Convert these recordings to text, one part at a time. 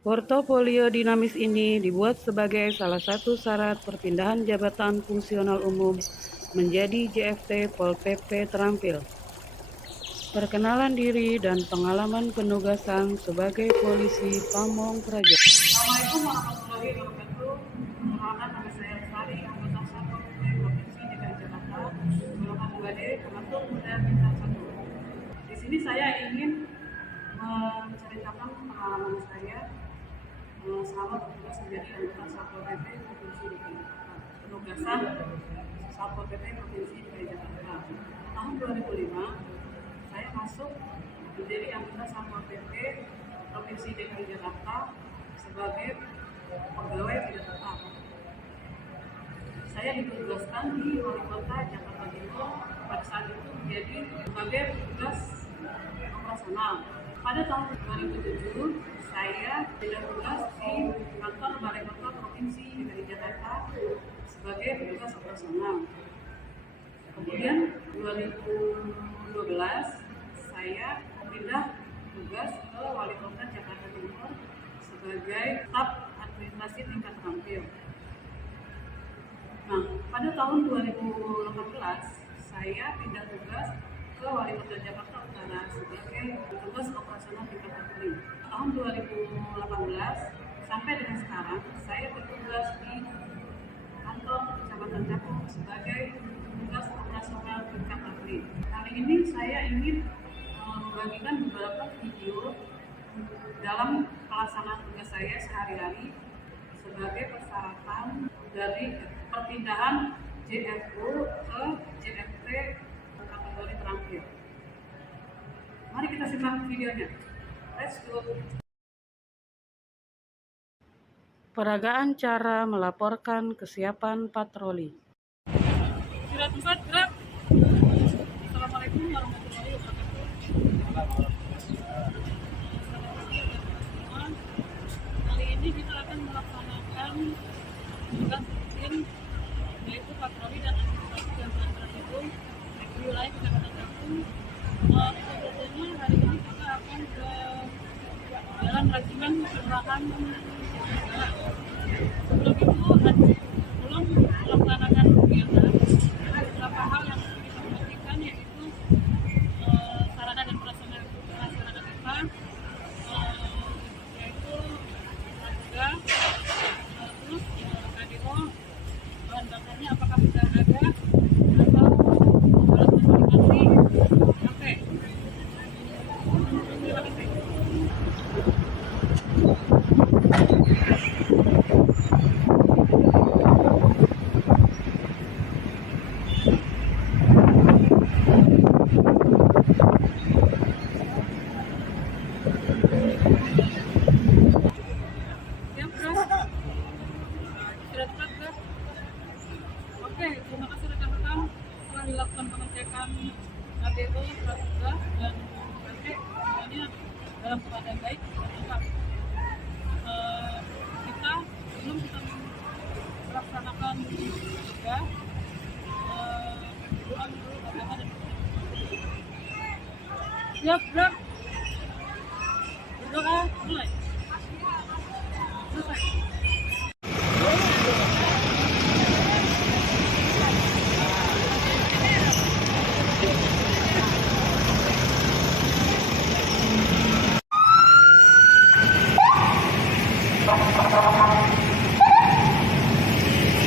Portofolio dinamis ini dibuat sebagai salah satu syarat perpindahan jabatan fungsional umum menjadi JFT Pol PP terampil. Perkenalan diri dan pengalaman penugasan sebagai polisi Pamong Praja. Assalamualaikum warahmatullahi wabarakatuh. Perkenalkan, nama saya Lestari, anggota Satpol PP Provinsi DKI Jakarta, golongan 2D, Pembantu Muda Bintang 1. Di sini saya ingin menceritakan pengalaman saya selama bertugas menjadi anggota Satpol PP Provinsi DKI Jakarta. Penugasan Satpol PP Provinsi DKI Jakarta. Tahun 2005, saya masuk menjadi anggota Satpol PP Provinsi DKI Jakarta sebagai pegawai tidak tetap. Saya ditugaskan di Wali Kota Jakarta Timur pada saat itu menjadi sebagai petugas operasional. Pada tahun 2007, saya pindah tugas di kantor Balai Kota Provinsi DKI Jakarta sebagai petugas operasional. Kemudian 2012 saya pindah tugas ke Wali Kota Jakarta Timur sebagai staf administrasi tingkat terampil. Nah, pada tahun 2018 saya pindah tugas ke Wali Kota Jakarta Utara sebagai petugas operasional tingkat tertinggi. Tahun 2018 sampai dengan sekarang saya bertugas di kantor Kecamatan Cakung sebagai petugas operasional tingkat tertinggi. Kali ini saya ingin membagikan beberapa video dalam pelaksanaan tugas saya sehari-hari sebagai persyaratan dari perpindahan JFU ke JFT kategori terakhir. Mari kita simak videonya. Let's go. Peragaan cara melaporkan kesiapan patroli. Surat 4, gerak. Assalamualaikum warahmatullahi wabarakatuh. Kali ini kita akan melaksanakan tugas rutin yaitu patroli dan administrasi gabungan terhitung di wilayah Kecamatan Cakung. Sebetulnya hari ini kita akan ke Jalan Rajiman Kelurahan. Sebelum itu, sebelum melaksanakan kegiatan, ada beberapa hal yang harus kita perhatikan, yaitu sarana dan prasarana kita, yaitu harga, terus KDO, bahan bakarnya apakah sudah ada atau harus modifikasi sampai. Terima kasih. Oke, terima kasih rekan-rekan telah dilakukan pengecekan KDO, praduga, dan KT semuanya dalam keadaan baik dan lengkap. Kita sebelum kita melaksanakan tugas, doa dulu agama dan siap, gerak, berdoa, mulai. Selesai.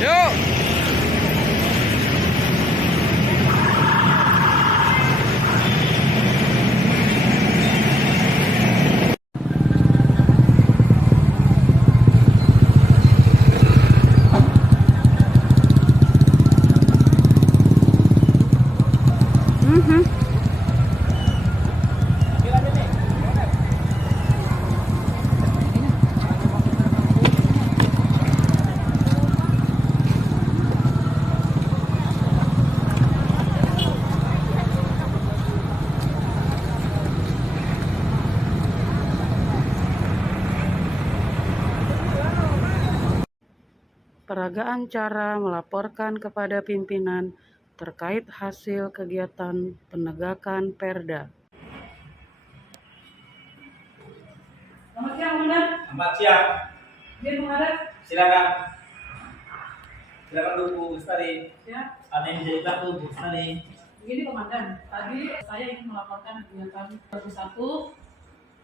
Yuk. Peragaan cara melaporkan kepada pimpinan terkait hasil kegiatan penegakan Perda. Selamat siang, Komandan. Selamat siang. Iya, Komandan. Silakan. Silakan Bu Bestari. Ya. Ada yang diceritakan Bu Bestari. Begini, Komandan. Tadi saya ingin melaporkan kegiatan 1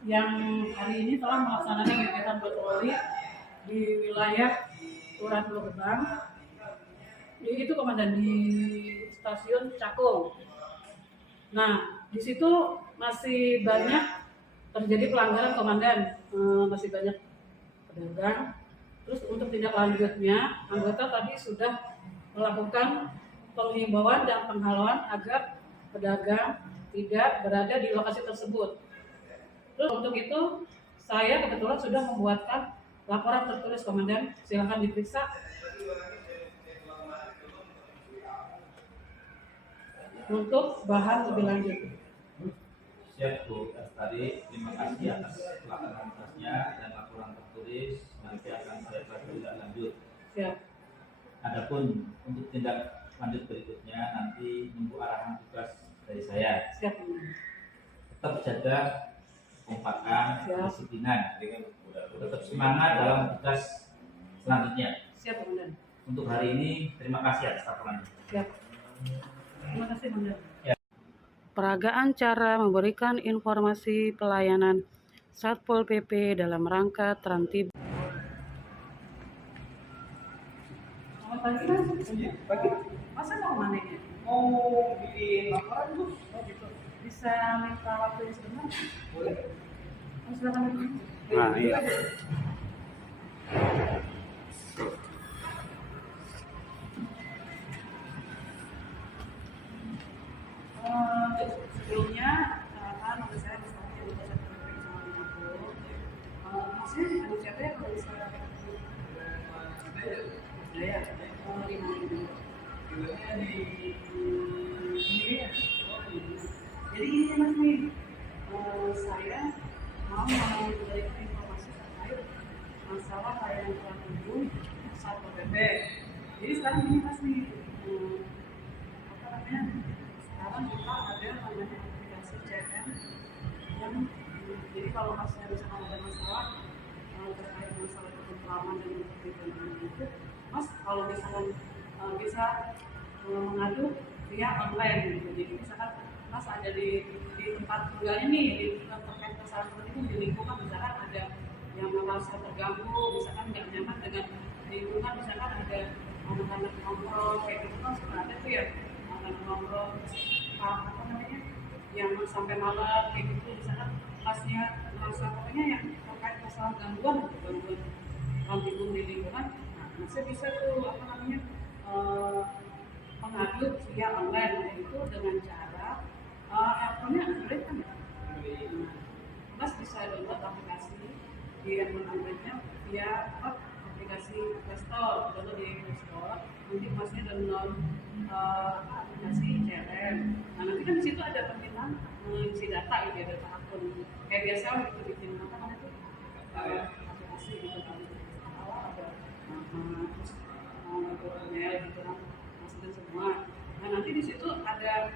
yang hari ini telah melaksanakan kegiatan patroli di wilayah Kelurahan Pulau Gebang. Itu Komandan di stasiun Cakung. Nah, di situ masih banyak terjadi pelanggaran, Komandan. Masih banyak pedagang. Terus untuk tindak lanjutnya, anggota tadi sudah melakukan penghimbauan dan penghalauan agar pedagang tidak berada di lokasi tersebut. Terus untuk itu, saya kebetulan sudah membuatkan laporan tertulis, Komandan. Silakan diperiksa. Untuk bahan lebih lanjut. Siap Bu Bestari. Terima kasih atas pelaksanaan tugasnya dan laporan tertulis. Nanti akan saya tindak lanjut. Siap. Adapun untuk tindak lanjut berikutnya nanti menunggu arahan tugas dari saya. Siap, Komandan. Tetap jaga kekompakan, kedisiplinan. Tetap semangat dalam tugas selanjutnya. Siap, Komandan. Untuk hari ini terima kasih atas laporannya. Siap. Terima kasih, Komandan. Peragaan cara memberikan informasi pelayanan Satpol PP dalam rangka Trantib. Selamat pagi, Mas. Pagi. Masa mau kemana ya? Mau bikin laporan Bu? Oh gitu. Bisa minta waktunya sebentar? Boleh. Oh, silakan. Nah, iya. Sebelumnya, nama saya Mustafa jadi Pusat Pendidikan sama Dinako. Maksudnya ada siapa ya kalau bisa? Ada ya? Di mana ini? Jadi gini Mas nih, saya mau memberikan informasi terkait masalah layanan penghubung Satpol PP. Jadi sekarang ini Mas nih, apa namanya? Sekarang kita ada namanya aplikasi CRM yang jadi kalau masnya misalkan ada masalah terkait masalah ketentraman dan ketertiban itu, Mas kalau misalkan bisa mengadu via online gitu. Jadi misalkan Mas ada di tempat tinggal ini, di terkait masalah seperti itu di lingkungan, misalkan ada yang merasa terganggu, misalkan nggak nyaman dengan lingkungan, misalkan ada anak-anak nongkrong kayak gitu kan suka ada tuh ya anak nongkrong apa namanya yang sampai malam kayak gitu, misalkan Masnya merasa pokoknya yang terkait masalah gangguan gangguan di lingkungan, nah Masnya bisa tuh apa namanya mengadu via online itu dengan cara handphonenya Android kan ya. Mas bisa download aplikasi di handphone Androidnya via aplikasi Play Store, download di Play Store. Nanti Masnya download aplikasi CRM. Nah nanti kan di situ ada permintaan mengisi data gitu ya, data akun. Kayak biasa gitu bikin apa namanya itu aplikasi gitu kan. Ada nama, terus email gitu kan, masukin semua. Nah nanti di situ ada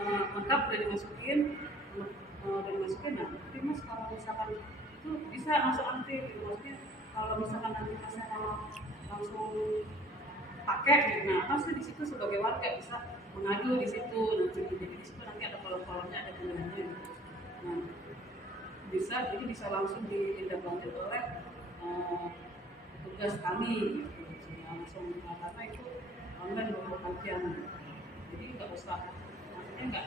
lengkap udah dimasukin. Nah tapi Mas kalau misalkan itu bisa langsung aktif gitu, maksudnya kalau misalkan nanti Masnya mau langsung pakai gitu, nah Masnya di situ sebagai warga bisa mengadu di situ, jadi di situ nanti ada kolom-kolomnya, ada pilihannya gitu. Nah bisa, jadi bisa langsung ditindaklanjuti oleh tugas kami gitu. Langsung karena itu online 24 jam, jadi nggak usah, maksudnya nggak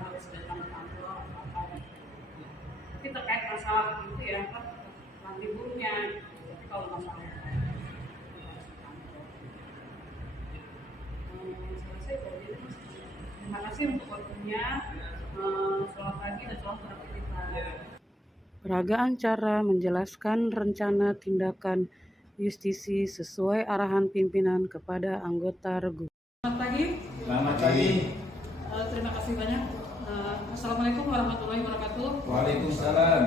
harus datang ke kantor atau apa. Tapi terkait masalah itu ya kan nanti burungnya, tapi kalau masalah selesai jadi Mas. Terima kasih untuk waktunya. Selamat pagi dan selamat beraktivitas. Peragaan cara menjelaskan rencana tindakan justisi sesuai arahan pimpinan kepada anggota regu. Selamat pagi. Selamat pagi. Terima kasih banyak. Assalamualaikum warahmatullahi wabarakatuh. Waalaikumsalam.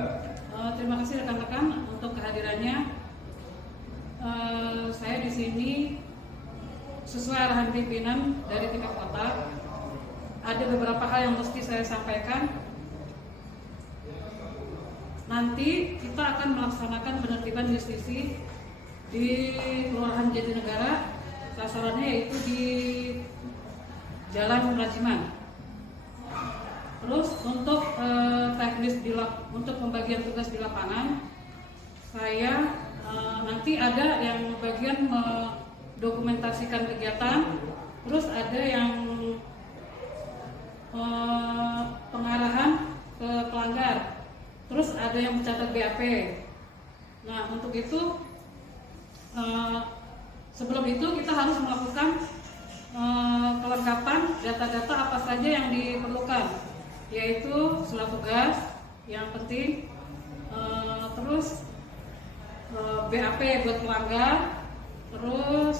Terima kasih rekan-rekan untuk kehadirannya. Saya di sini sesuai arahan pimpinan dari tingkat kota. Ada beberapa hal yang mesti saya sampaikan. nanti kita akan melaksanakan penertiban justisi di Kelurahan Jatinegara, sasarannya yaitu di Jalan Rajiman. Terus untuk teknis untuk pembagian tugas di lapangan, saya nanti ada yang bagian mendokumentasikan kegiatan, terus ada yang pengarahan ke pelanggar, terus ada yang mencatat BAP. Nah, untuk itu sebelum itu kita harus melakukan kelengkapan data-data apa saja yang diperlukan, yaitu surat tugas yang penting, terus BAP buat pelanggar, terus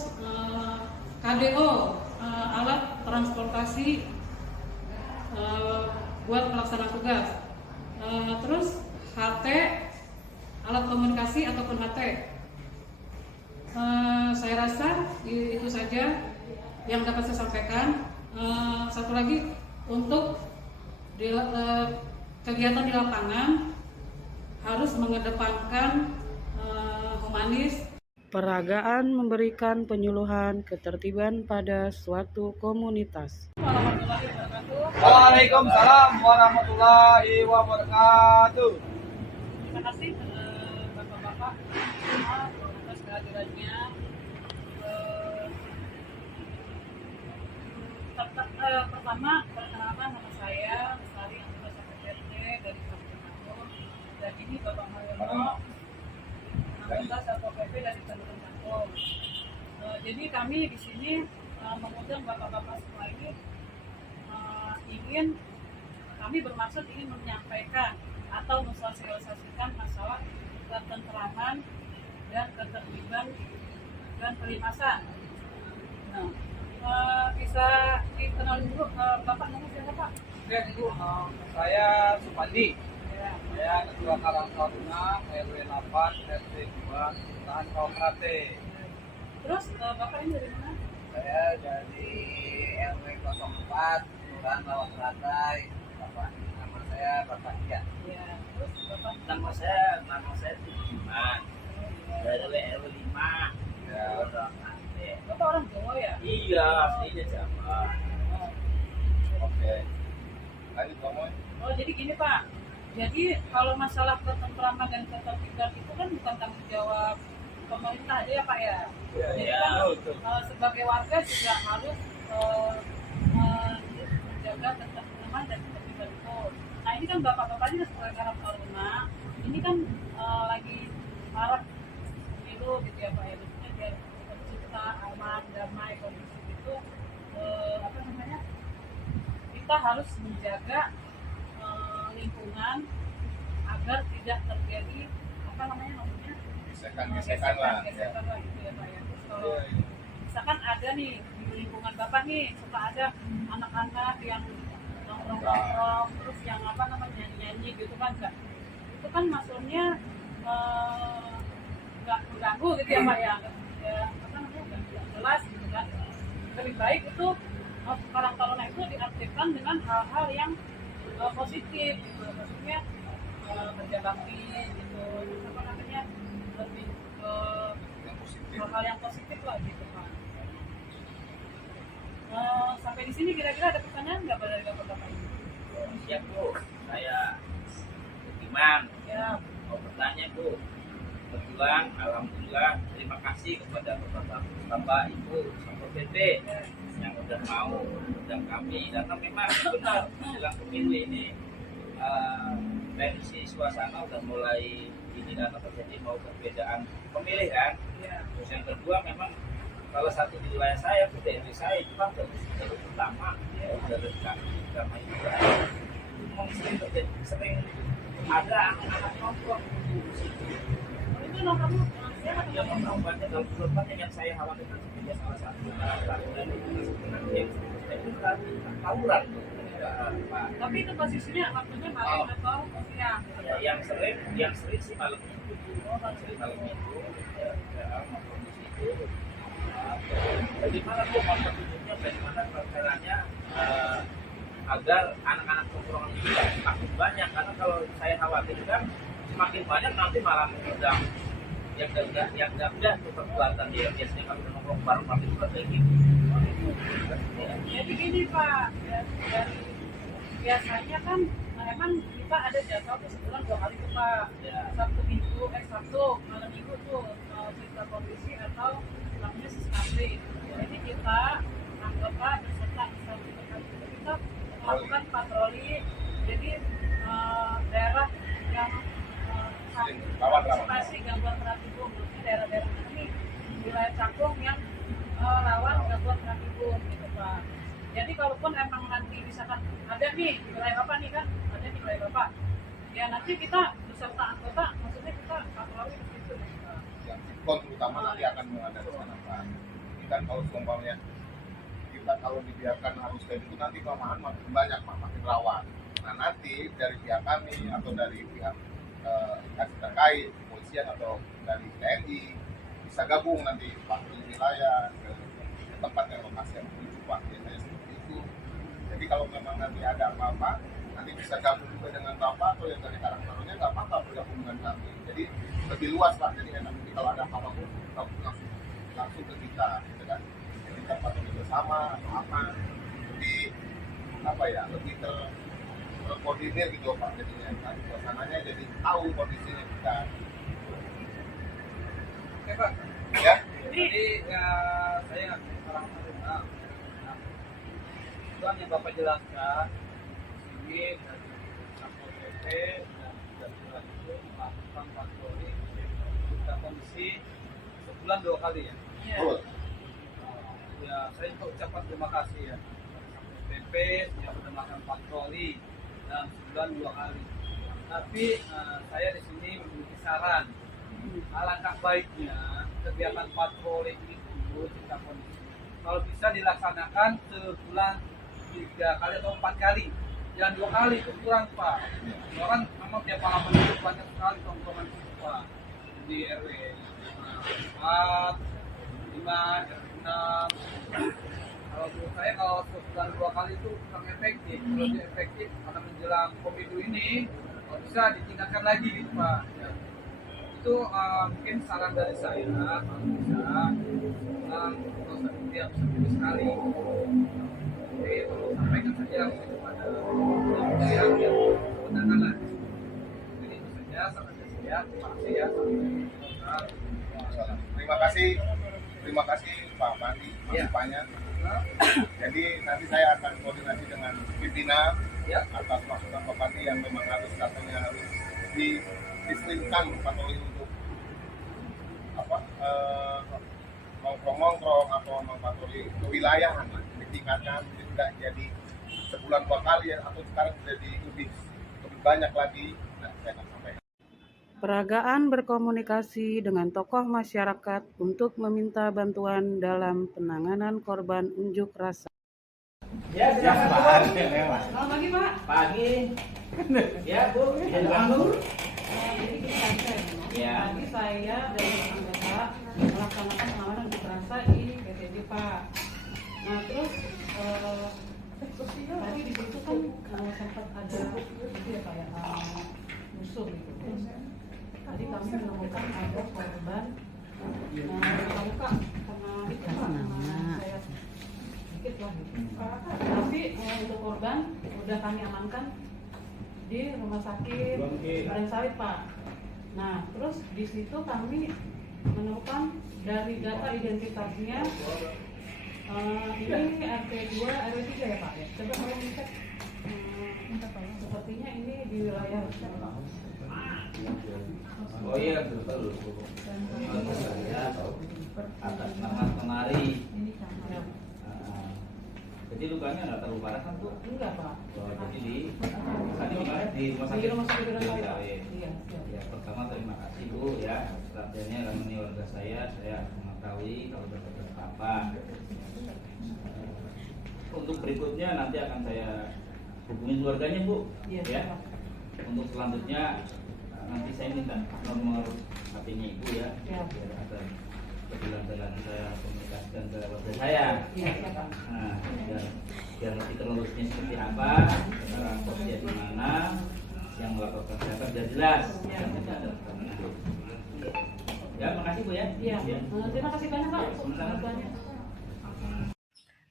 KDO alat transportasi buat pelaksana tugas, terus HT alat komunikasi ataupun HT. Saya rasa itu saja yang dapat saya sampaikan. Satu lagi, untuk kegiatan di lapangan harus mengedepankan humanis. Peragaan memberikan penyuluhan ketertiban pada suatu komunitas. Waalaikumsalam warahmatullahi wabarakatuh. Terima kasih Bapak-Bapak semua atas kehadirannya. Pertama, perkenalkan nama saya Sari anggota SPPT dari Kabupaten Bogor, dan ini Bapak Mariono, anggota Satpol PP dari Kabupaten Bogor. Jadi kami di sini mengundang bapak-bapak semua ini kami bermaksud ingin menyampaikan atau mensosialisasikan masalah ketentraman dan ketertiban dan kelimasan. Nah, bisa dikenal dulu Bapak, namanya siapa Pak? Oke, Ibu, saya Supandi. Ya. Saya Ketua Karang Taruna RW 8 RT 2 Tahan Kawakrate. Terus Bapak ini dari mana? Saya dari RW 04 Kelurahan Bawah Ratai. Bapak, nama saya Bapak Iya. Ya. Terus Bapak Nama saya Tujuan dari RW 5. Ya. Bapak orang Jawa ya? Iya, aslinya Jawa. Oke. Lanjut kamu. Oh, jadi gini Pak. Jadi kalau masalah ketentraman dan ketertiban itu kan bukan tanggung jawab pemerintah aja ya Pak ya. Iya, Jadi iya, kan betul. sebagai warga juga harus menjaga ketentraman dan ketertiban itu. Nah ini kan bapak-bapak ini sebagai Karang Taruna, ini kan lagi marak pemilu gitu ya Pak ya. Maksudnya biar kita aman, damai, kondusif itu kita harus menjaga lingkungan agar tidak terjadi maksudnya Gesekan lah. gesekan lah gitu ya Pak ya. Terus kalau Iya. misalkan ada nih di lingkungan Bapak nih suka ada anak-anak yang nongkrong terus yang nyanyi gitu kan, enggak, itu kan maksudnya nggak mengganggu gitu ya Pak ya, nggak jelas gitu kan. Lebih baik itu Karang Taruna itu diaktifkan dengan hal-hal yang positif gitu, maksudnya kerja bakti gitu, lebih ke Yang positif. hal-hal yang positif lah gitu Pak. Sampai di sini kira-kira ada pertanyaan nggak dari bapak-bapak ini? Siap Bu, saya Budiman. Ya, Mau bertanya Bu, kebetulan Alhamdulillah terima kasih kepada Bapak Ibu Satpol PP yang udah mau undang kami, karena memang benar menjelang pemilu ini tensi suasana udah mulai ini karena terjadi mau perbedaan pemilih kan. ya. Terus yang kedua memang salah satu di wilayah saya, di saya itu kan baru pertama ya udah dekat karena itu memang sering ada anak-anak nongkrong di situ. Itu nongkrong siapa tuh? Yang nongkrong banyak dalam korban yang saya khawatirkan sebagai salah satu dari yang itu tadi tawuran. Pak. Tapi itu posisinya waktunya malam atau siang? Ya, yang sering sih malam itu. Sering malam itu ya nongkrong di situ. Jadi mana tuh petunjuknya bagaimana caranya agar anak-anak tongkrongan itu tidak makin banyak, karena kalau saya khawatirkan makin banyak nanti malah mengundang yang nggak tuh perbuatan dia biasanya kalau udah nongkrong bareng itu kan kayak gitu. Jadi gini Pak, dari biasanya kan emang kita ada jadwal tuh sebulan 2 kali tuh Pak. Ya. Sabtu malam minggu tuh cerita kondisi atau namanya siskapli. Jadi kita anggap Pak beserta Sabtu kita melakukan patroli. Jadi daerah yang antisipasi gangguan terhadap daerah-daerah ini wilayah Cakung yang rawan gangguan terhadap gitu Pak. Jadi kalaupun emang nanti misalkan ada nih di wilayah Bapak nih kan, ada di wilayah Bapak, ya nanti kita beserta anggota, maksudnya kita patroli di situ. Yang Sikon terutama nanti akan mengadakan apa? Ini kan kalau seumpamanya kita kalau dibiarkan harus kayak gitu nanti kelemahan makin banyak, makin rawan. Nah nanti dari pihak kami atau dari pihak instansi terkait, kepolisian atau dari TNI bisa gabung nanti patroli wilayah ke tempat yang lokasi yang menuju Pak, biasanya seperti itu. Jadi kalau memang nanti ada apa-apa, nanti bisa gabung juga dengan Bapak atau yang dari Karangtaruna nggak apa-apa bergabung dengan kami. Jadi lebih luas Pak, jadi enak nanti kalau ada apa-apa pun langsung ke kita, gitu kan. Jadi kita patroli bersama atau apa, lebih apa ya, lebih terkoordinir gitu Pak, jadinya kan suasananya jadi tahu kondisinya kita. Oke Pak. Ya. Jadi saya orang Taruna. Itu yang Bapak jelaskan ini dari Satpol PP dan juga itu melakukan patroli kita kondisi sebulan 2 kali ya. Betul. Ya saya juga ucapkan terima kasih ya Satpol PP yang sudah melakukan patroli dan sebulan 2 kali. Tapi saya di sini memiliki saran. Alangkah baiknya kegiatan patroli itu kita kondisi kalau bisa dilaksanakan sebulan 3 kali atau 4 kali, jangan 2 kali, itu kurang Pak. Orang memang tiap malam itu banyak sekali tongkrongan itu Pak di RW 4, 5, RW 6. Kalau menurut saya kalau sebulan 2 kali itu kurang efektif. Kalau lebih efektif karena menjelang pemilu ini kalau bisa ditingkatkan lagi gitu Pak. Itu mungkin saran dari saya kalau bisa tiap seminggu sekali. Jadi perlu sampaikan saja kepada yang kewenangan lah. Jadi itu saja saran dari saya. Terima kasih ya. Terima kasih Pak Pandi masukannya. Jadi nanti saya akan koordinasi dengan pimpinan atas masukan Pak Pandi yang memang harus katanya harus disistemkan patroli untuk nongkrong atau patroli kewilayahan ditingkatkan tidak jadi sebulan 2 kali ya, atau sekarang jadi lebih banyak lagi. Nah, saya akan sampaikan. Peragaan berkomunikasi dengan tokoh masyarakat untuk meminta bantuan dalam penanganan korban unjuk rasa. Ya, Pak. Selamat pagi Pak. Pagi. Ya, Bu. Ya, Bu. Jadi kita Ya. tadi saya dari anggota melaksanakan pengawalan unjuk rasa di PTB Pak. Nah terus tadi di situ kan sempat ada itu ya Pak ya musuh gitu. Tadi kami menemukan ada korban. Nah luka karena itu Pak, saya sedikit lah gitu. Tapi untuk korban udah kami amankan di rumah sakit Durensawit Pak. Nah terus di situ kami menemukan dari data identitasnya ini RT 2 RW 3 ya Pak ya. Coba tolong dicek. Sepertinya ini di wilayah Pak. Oh iya, betul. Atas nama Kemari. Jadi lukanya nggak terlalu parah kan Bu? Enggak Pak. Oh, jadi tadi di rumah sakit. Di rumah sakit Durensawit Pak. Durensawit. Iya. Ya, pertama terima kasih Bu ya. Perhatiannya karena ini warga saya mengetahui kalau ada apa. Untuk berikutnya nanti akan saya hubungi keluarganya Bu. Iya. Ya. Untuk selanjutnya nanti saya minta nomor HP-nya Ibu ya. Ya. Biar ada kebilangan saya komunikasikan ke keluarga saya. Iya, iya Pak. Nah, biar nanti kronologisnya seperti apa, sekarang posisinya di mana, yang melaporkan siapa sudah jelas yang tidak ada tentang itu. Ya, makasih Bu ya. Iya. Terima kasih banyak Pak. Banyak.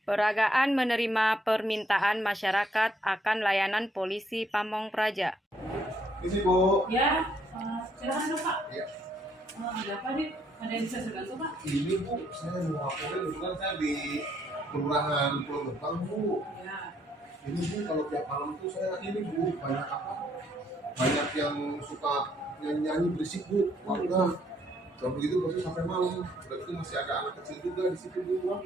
Peragaan menerima permintaan masyarakat akan layanan polisi Pamong Praja. Ini Bu. Ya, silakan dong Pak. Ya. Ada apa nih? Ada yang bisa saya bantu Pak? Ini Bu, saya mau laporin kebetulan saya di kelurahan Pulau Gebang Bu. Ya. Ini Bu, kalau tiap malam tuh saya ini Bu, banyak apa? Banyak yang suka nyanyi berisik Bu, warga. Kalau begitu pasti sampai malam. Udah itu masih ada anak kecil juga di situ Bu.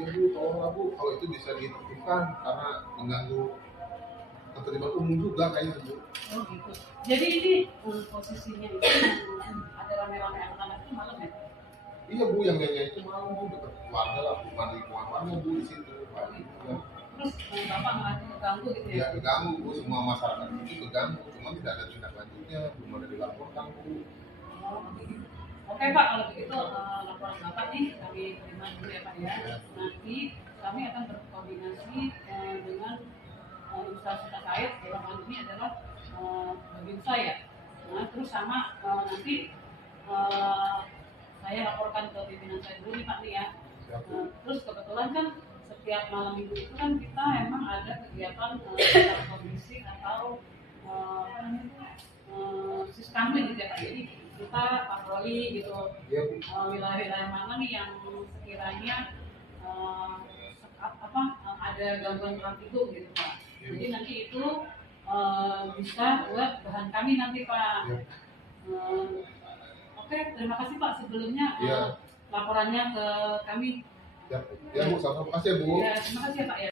Ya Bu, tolonglah Bu, kalau itu bisa ditertibkan karena mengganggu ketertiban umum juga kayaknya Bu. Oh gitu. Jadi ini posisinya itu ada rame-rame anak-anak itu malam ya? Iya Bu, yang nyanyi itu malam Bu, dekat warga lah, bukan lingkungan warga Bu di situ. Ya. Terus Bapak nggak terganggu gitu ya? Ya terganggu Bu, semua masyarakat itu terganggu, cuma tidak ada tindak lanjutnya, belum ada dilaporkan Bu. Oh, begitu. Oke Pak, kalau begitu laporan Bapak nih kami terima dulu ya Pak ya. Nanti kami akan berkoordinasi dengan instansi terkait, dalam hal ini adalah bagian saya. Nah, terus sama nanti saya laporkan ke pimpinan saya dulu nih Pak nih ya. Terus kebetulan kan setiap malam minggu itu kan kita emang ada kegiatan kondisi atau sistemnya gitu ya Pak. Jadi kita patroli gitu wilayah-wilayah mana nih yang sekiranya ada gangguan trafik itu gitu Pak. Jadi nanti itu bisa buat bahan kami nanti Pak. Oke, terima kasih Pak sebelumnya laporannya ke kami. Ya Bu, sama kasih ya Bu. Ya, terima kasih ya Pak ya.